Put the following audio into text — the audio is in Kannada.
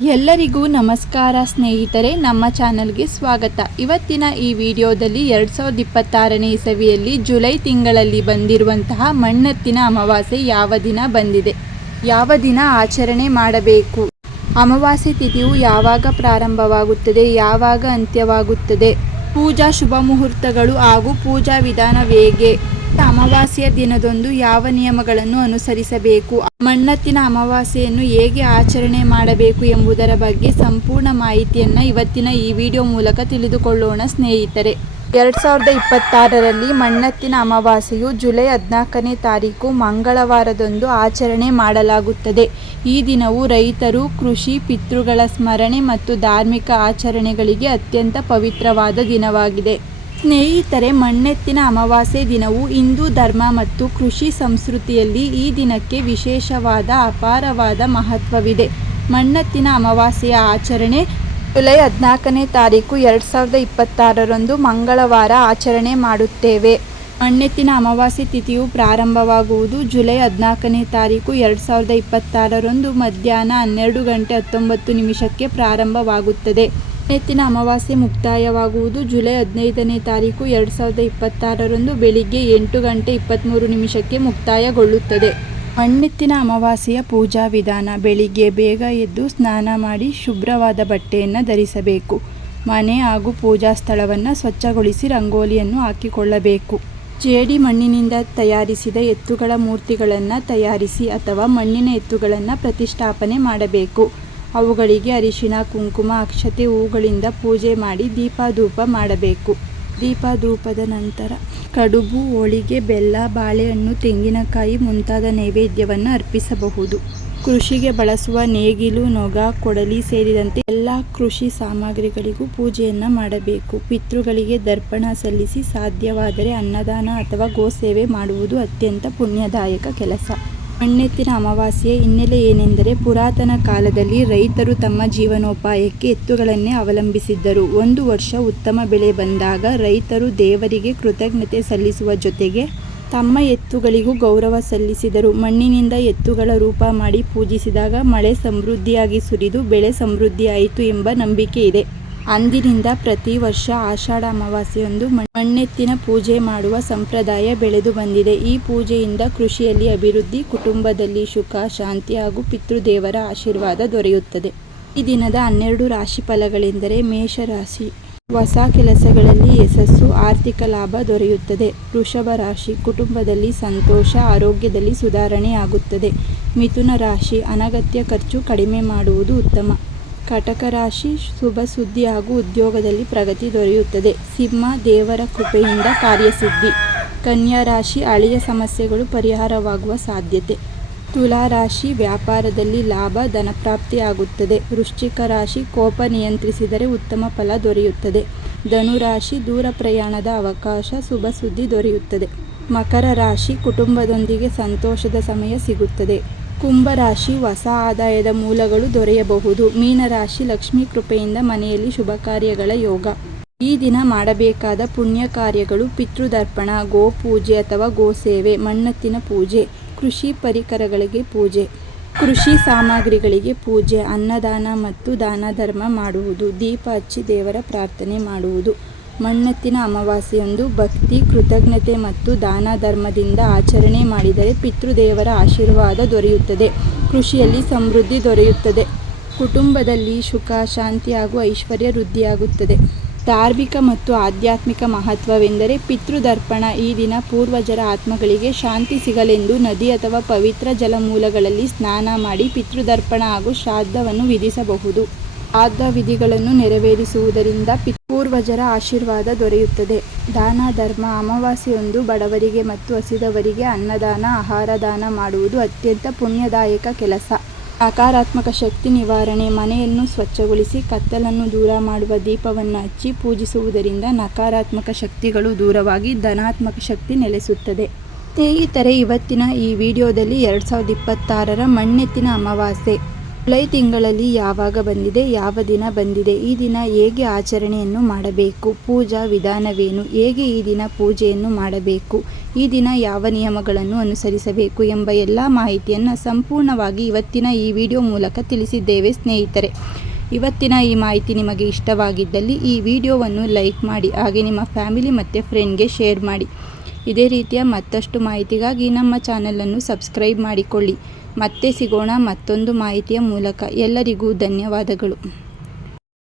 ಎಲ್ಲರಿಗೂ ನಮಸ್ಕಾರ ಸ್ನೇಹಿತರೆ, ನಮ್ಮ ಚಾನಲ್ಗೆ ಸ್ವಾಗತ. ಇವತ್ತಿನ ಈ ವಿಡಿಯೋದಲ್ಲಿ 2026ನೇ ಇಸವಿಯಲ್ಲಿ ಜುಲೈ ತಿಂಗಳಲ್ಲಿ ಬಂದಿರುವಂತಹ ಮಣ್ಣೆತ್ತಿನ ಅಮಾವಾಸ್ಯೆ ಯಾವ ದಿನ ಬಂದಿದೆ, ಯಾವ ದಿನ ಆಚರಣೆ ಮಾಡಬೇಕು, ಅಮಾವಾಸ್ಯೆ ತಿಥಿಯು ಯಾವಾಗ ಪ್ರಾರಂಭವಾಗುತ್ತದೆ, ಯಾವಾಗ ಅಂತ್ಯವಾಗುತ್ತದೆ, ಪೂಜಾ ಶುಭ ಮುಹೂರ್ತಗಳು ಹಾಗೂ ಪೂಜಾ ವಿಧಾನ ಹೇಗೆ, ಅಮಾವಾಸ್ಯೆಯ ದಿನದಂದು ಯಾವ ನಿಯಮಗಳನ್ನು ಅನುಸರಿಸಬೇಕು, ಮಣ್ಣೆತ್ತಿನ ಅಮಾವಾಸ್ಯೆಯನ್ನು ಹೇಗೆ ಆಚರಣೆ ಮಾಡಬೇಕು ಎಂಬುದರ ಬಗ್ಗೆ ಸಂಪೂರ್ಣ ಮಾಹಿತಿಯನ್ನು ಇವತ್ತಿನ ಈ ವಿಡಿಯೋ ಮೂಲಕ ತಿಳಿದುಕೊಳ್ಳೋಣ ಸ್ನೇಹಿತರೆ. 2026ರಲ್ಲಿ ಮಣ್ಣೆತ್ತಿನ ಅಮಾವಾಸ್ಯೆಯು ಜುಲೈ 14ನೇ ತಾರೀಕು ಮಂಗಳವಾರದಂದು ಆಚರಣೆ ಮಾಡಲಾಗುತ್ತದೆ. ಈ ದಿನವು ರೈತರು, ಕೃಷಿ, ಪಿತೃಗಳ ಸ್ಮರಣೆ ಮತ್ತು ಧಾರ್ಮಿಕ ಆಚರಣೆಗಳಿಗೆ ಅತ್ಯಂತ ಪವಿತ್ರವಾದ ದಿನವಾಗಿದೆ. ಸ್ನೇಹಿತರೆ, ಮಣ್ಣೆತ್ತಿನ ಅಮಾವಾಸ್ಯೆ ದಿನವು ಹಿಂದೂ ಧರ್ಮ ಮತ್ತು ಕೃಷಿ ಸಂಸ್ಕೃತಿಯಲ್ಲಿ ಈ ದಿನಕ್ಕೆ ವಿಶೇಷವಾದ ಅಪಾರವಾದ ಮಹತ್ವವಿದೆ. ಮಣ್ಣೆತ್ತಿನ ಅಮಾವಾಸ್ಯೆಯ ಆಚರಣೆ ಜುಲೈ 14ನೇ ತಾರೀಕು 2026ರಂದು ಮಂಗಳವಾರ ಆಚರಣೆ ಮಾಡುತ್ತೇವೆ. ಮಣ್ಣೆತ್ತಿನ ಅಮಾವಾಸ್ಯೆ ತಿಥಿಯು ಪ್ರಾರಂಭವಾಗುವುದು ಜುಲೈ 14ನೇ ತಾರೀಕು 2026ರಂದು ಮಧ್ಯಾಹ್ನ 12:19 ಪ್ರಾರಂಭವಾಗುತ್ತದೆ. ಮಣ್ಣೆತ್ತಿನ ಅಮಾವಾಸ್ಯೆ ಮುಕ್ತಾಯವಾಗುವುದು ಜುಲೈ 15ನೇ ತಾರೀಕು 2026ರಂದು ಬೆಳಿಗ್ಗೆ 8:23 ಮುಕ್ತಾಯಗೊಳ್ಳುತ್ತದೆ. ಮಣ್ಣೆತ್ತಿನ ಅಮಾವಾಸ್ಯೆಯ ಪೂಜಾ ವಿಧಾನ: ಬೆಳಿಗ್ಗೆ ಬೇಗ ಎದ್ದು ಸ್ನಾನ ಮಾಡಿ ಶುಭ್ರವಾದ ಬಟ್ಟೆಯನ್ನು ಧರಿಸಬೇಕು. ಮನೆ ಹಾಗೂ ಪೂಜಾ ಸ್ಥಳವನ್ನು ಸ್ವಚ್ಛಗೊಳಿಸಿ ರಂಗೋಲಿಯನ್ನು ಹಾಕಿಕೊಳ್ಳಬೇಕು. ಜೇಡಿ ಮಣ್ಣಿನಿಂದ ತಯಾರಿಸಿದ ಎತ್ತುಗಳ ಮೂರ್ತಿಗಳನ್ನು ತಯಾರಿಸಿ ಅಥವಾ ಮಣ್ಣಿನ ಎತ್ತುಗಳನ್ನು ಪ್ರತಿಷ್ಠಾಪನೆ ಮಾಡಬೇಕು. ಅವುಗಳಿಗೆ ಅರಿಶಿಣ, ಕುಂಕುಮ, ಅಕ್ಷತೆ, ಹೂಗಳಿಂದ ಪೂಜೆ ಮಾಡಿ ದೀಪಧೂಪ ಮಾಡಬೇಕು. ದೀಪಧೂಪದ ನಂತರ ಕಡುಬು, ಹೋಳಿಗೆ, ಬೆಲ್ಲ, ಬಾಳೆಹಣ್ಣು, ತೆಂಗಿನಕಾಯಿ ಮುಂತಾದ ನೈವೇದ್ಯವನ್ನು ಅರ್ಪಿಸಬಹುದು. ಕೃಷಿಗೆ ಬಳಸುವ ನೇಗಿಲು, ನೊಗ, ಕೊಡಲಿ ಸೇರಿದಂತೆ ಎಲ್ಲ ಕೃಷಿ ಸಾಮಗ್ರಿಗಳಿಗೂ ಪೂಜೆಯನ್ನು ಮಾಡಬೇಕು. ಪಿತೃಗಳಿಗೆ ದರ್ಪಣ ಸಲ್ಲಿಸಿ ಸಾಧ್ಯವಾದರೆ ಅನ್ನದಾನ ಅಥವಾ ಗೋಸೇವೆ ಮಾಡುವುದು ಅತ್ಯಂತ ಪುಣ್ಯದಾಯಕ ಕೆಲಸ. ಮಣ್ಣೆತ್ತಿನ ಅಮಾವಾಸ್ಯೆಯ ಹಿನ್ನೆಲೆ ಏನೆಂದರೆ, ಪುರಾತನ ಕಾಲದಲ್ಲಿ ರೈತರು ತಮ್ಮ ಜೀವನೋಪಾಯಕ್ಕೆ ಎತ್ತುಗಳನ್ನೇ ಅವಲಂಬಿಸಿದ್ದರು. ಒಂದು ವರ್ಷ ಉತ್ತಮ ಬೆಳೆ ಬಂದಾಗ ರೈತರು ದೇವರಿಗೆ ಕೃತಜ್ಞತೆ ಸಲ್ಲಿಸುವ ಜೊತೆಗೆ ತಮ್ಮ ಎತ್ತುಗಳಿಗೂ ಗೌರವ ಸಲ್ಲಿಸಿದರು. ಮಣ್ಣಿನಿಂದ ಎತ್ತುಗಳ ರೂಪ ಮಾಡಿ ಪೂಜಿಸಿದಾಗ ಮಳೆ ಸಮೃದ್ಧಿಯಾಗಿ ಸುರಿದು ಬೆಳೆ ಸಮೃದ್ಧಿಯಾಯಿತು ಎಂಬ ನಂಬಿಕೆ ಇದೆ. ಅಂದಿನಿಂದ ಪ್ರತಿ ವರ್ಷ ಆಷಾಢ ಅಮಾವಾಸ್ಯೆಯಂದು ಮಣ್ಣೆತ್ತಿನ ಪೂಜೆ ಮಾಡುವ ಸಂಪ್ರದಾಯ ಬೆಳೆದು ಬಂದಿದೆ. ಈ ಪೂಜೆಯಿಂದ ಕೃಷಿಯಲ್ಲಿ ಅಭಿವೃದ್ಧಿ, ಕುಟುಂಬದಲ್ಲಿ ಸುಖ, ಶಾಂತಿ ಹಾಗೂ ಪಿತೃದೇವರ ಆಶೀರ್ವಾದ ದೊರೆಯುತ್ತದೆ. ಈ ದಿನದ 12 ರಾಶಿ ಫಲಗಳೆಂದರೆ: ಮೇಷರಾಶಿ, ಹೊಸ ಕೆಲಸಗಳಲ್ಲಿ ಯಶಸ್ಸು, ಆರ್ಥಿಕ ಲಾಭ ದೊರೆಯುತ್ತದೆ. ವೃಷಭ ರಾಶಿ, ಕುಟುಂಬದಲ್ಲಿ ಸಂತೋಷ, ಆರೋಗ್ಯದಲ್ಲಿ ಸುಧಾರಣೆ ಆಗುತ್ತದೆ. ಮಿಥುನ ರಾಶಿ, ಅನಗತ್ಯ ಖರ್ಚು ಕಡಿಮೆ ಮಾಡುವುದು ಉತ್ತಮ. ಕಟಕ ರಾಶಿ, ಶುಭ ಸುದ್ದಿ ಹಾಗೂ ಉದ್ಯೋಗದಲ್ಲಿ ಪ್ರಗತಿ ದೊರೆಯುತ್ತದೆ. ಸಿಂಹ, ದೇವರ ಕೃಪೆಯಿಂದ ಕಾರ್ಯಸಿದ್ಧಿ. ಕನ್ಯಾ ರಾಶಿ, ಹಳೆಯ ಸಮಸ್ಯೆಗಳು ಪರಿಹಾರವಾಗುವ ಸಾಧ್ಯತೆ. ತುಲಾ ರಾಶಿ, ವ್ಯಾಪಾರದಲ್ಲಿ ಲಾಭ, ಧನಪ್ರಾಪ್ತಿಯಾಗುತ್ತದೆ. ವೃಶ್ಚಿಕ ರಾಶಿ, ಕೋಪ ನಿಯಂತ್ರಿಸಿದರೆ ಉತ್ತಮ ಫಲ ದೊರೆಯುತ್ತದೆ. ಧನು ರಾಶಿ, ದೂರ ಪ್ರಯಾಣದ ಅವಕಾಶ, ಶುಭ ಸುದ್ದಿ ದೊರೆಯುತ್ತದೆ. ಮಕರ ರಾಶಿ, ಕುಟುಂಬದೊಂದಿಗೆ ಸಂತೋಷದ ಸಮಯ ಸಿಗುತ್ತದೆ. ಕುಂಭ ರಾಶಿ, ಹೊಸ ಆದಾಯದ ಮೂಲಗಳು ದೊರೆಯಬಹುದು. ಮೀನರಾಶಿ, ಲಕ್ಷ್ಮೀ ಕೃಪೆಯಿಂದ ಮನೆಯಲ್ಲಿ ಶುಭ ಕಾರ್ಯಗಳ ಯೋಗ. ಈ ದಿನ ಮಾಡಬೇಕಾದ ಪುಣ್ಯ ಕಾರ್ಯಗಳು: ಪಿತೃದರ್ಪಣ, ಗೋಪೂಜೆ ಅಥವಾ ಗೋಸೇವೆ, ಮಣ್ಣೆತ್ತಿನ ಪೂಜೆ, ಕೃಷಿ ಪರಿಕರಗಳಿಗೆ ಪೂಜೆ, ಕೃಷಿ ಸಾಮಗ್ರಿಗಳಿಗೆ ಪೂಜೆ, ಅನ್ನದಾನ ಮತ್ತು ದಾನ ಧರ್ಮ ಮಾಡುವುದು, ದೀಪ ಹಚ್ಚಿ ದೇವರ ಪ್ರಾರ್ಥನೆ ಮಾಡುವುದು. ಮಣ್ಣೆತ್ತಿನ ಅಮಾವಾಸ್ಯೆಯಂದು ಭಕ್ತಿ, ಕೃತಜ್ಞತೆ ಮತ್ತು ದಾನ ಧರ್ಮದಿಂದ ಆಚರಣೆ ಮಾಡಿದರೆ ಪಿತೃದೇವರ ಆಶೀರ್ವಾದ ದೊರೆಯುತ್ತದೆ. ಕೃಷಿಯಲ್ಲಿ ಸಮೃದ್ಧಿ ದೊರೆಯುತ್ತದೆ. ಕುಟುಂಬದಲ್ಲಿ ಸುಖ, ಶಾಂತಿ ಹಾಗೂ ಐಶ್ವರ್ಯ ವೃದ್ಧಿಯಾಗುತ್ತದೆ. ಧಾರ್ಮಿಕ ಮತ್ತು ಆಧ್ಯಾತ್ಮಿಕ ಮಹತ್ವವೆಂದರೆ ಪಿತೃದರ್ಪಣ: ಈ ದಿನ ಪೂರ್ವಜರ ಆತ್ಮಗಳಿಗೆ ಶಾಂತಿ ಸಿಗಲೆಂದು ನದಿ ಅಥವಾ ಪವಿತ್ರ ಜಲಮೂಲಗಳಲ್ಲಿ ಸ್ನಾನ ಮಾಡಿ ಪಿತೃದರ್ಪಣ ಹಾಗೂ ಶ್ರಾದ್ದವನ್ನು ವಿಧಿಸಬಹುದು. ಶ್ರಾದ್ದ ವಿಧಿಗಳನ್ನು ನೆರವೇರಿಸುವುದರಿಂದ ಪೂರ್ವಜರ ಆಶೀರ್ವಾದ ದೊರೆಯುತ್ತದೆ. ದಾನ ಧರ್ಮ: ಅಮಾವಾಸ್ಯೆಯಂದು ಬಡವರಿಗೆ ಮತ್ತು ಹಸಿದವರಿಗೆ ಅನ್ನದಾನ, ಆಹಾರ ದಾನ ಮಾಡುವುದು ಅತ್ಯಂತ ಪುಣ್ಯದಾಯಕ ಕೆಲಸ. ನಕಾರಾತ್ಮಕ ಶಕ್ತಿ ನಿವಾರಣೆ: ಮನೆಯನ್ನು ಸ್ವಚ್ಛಗೊಳಿಸಿ ಕತ್ತಲನ್ನು ದೂರ ಮಾಡುವ ದೀಪವನ್ನು ಹಚ್ಚಿ ಪೂಜಿಸುವುದರಿಂದ ನಕಾರಾತ್ಮಕ ಶಕ್ತಿಗಳು ದೂರವಾಗಿ ಧನಾತ್ಮಕ ಶಕ್ತಿ ನೆಲೆಸುತ್ತದೆ. ಸ್ನೇಹಿತರೆ, ಇವತ್ತಿನ ಈ ವಿಡಿಯೋದಲ್ಲಿ 2026ರ ಮಣ್ಣೆತ್ತಿನ ಅಮಾವಾಸ್ಯೆ ಜುಲೈ ತಿಂಗಳಲ್ಲಿ ಯಾವಾಗ ಬಂದಿದೆ, ಯಾವ ದಿನ ಬಂದಿದೆ, ಈ ದಿನ ಹೇಗೆ ಆಚರಣೆಯನ್ನು ಮಾಡಬೇಕು, ಪೂಜಾ ವಿಧಾನವೇನು, ಹೇಗೆ ಈ ದಿನ ಪೂಜೆಯನ್ನು ಮಾಡಬೇಕು ಈ ದಿನ ಯಾವ ನಿಯಮಗಳನ್ನು ಅನುಸರಿಸಬೇಕು ಎಂಬ ಎಲ್ಲ ಮಾಹಿತಿಯನ್ನು ಸಂಪೂರ್ಣವಾಗಿ ಇವತ್ತಿನ ಈ ವಿಡಿಯೋ ಮೂಲಕ ತಿಳಿಸಿದ್ದೇವೆ ಸ್ನೇಹಿತರೆ. ಇವತ್ತಿನ ಈ ಮಾಹಿತಿ ನಿಮಗೆ ಇಷ್ಟವಾಗಿದ್ದಲ್ಲಿ ಈ ವಿಡಿಯೋವನ್ನು ಲೈಕ್ ಮಾಡಿ, ಹಾಗೆ ನಿಮ್ಮ ಫ್ಯಾಮಿಲಿ ಮತ್ತು ಫ್ರೆಂಡ್ಗೆ ಶೇರ್ ಮಾಡಿ. ಇದೇ ರೀತಿಯ ಮತ್ತಷ್ಟು ಮಾಹಿತಿಗಾಗಿ ನಮ್ಮ ಚಾನಲನ್ನು ಸಬ್ಸ್ಕ್ರೈಬ್ ಮಾಡಿಕೊಳ್ಳಿ. ಮತ್ತೆ ಸಿಗೋಣ ಮತ್ತೊಂದು ಮಾಹಿತಿಯ ಮೂಲಕ. ಎಲ್ಲರಿಗೂ ಧನ್ಯವಾದಗಳು.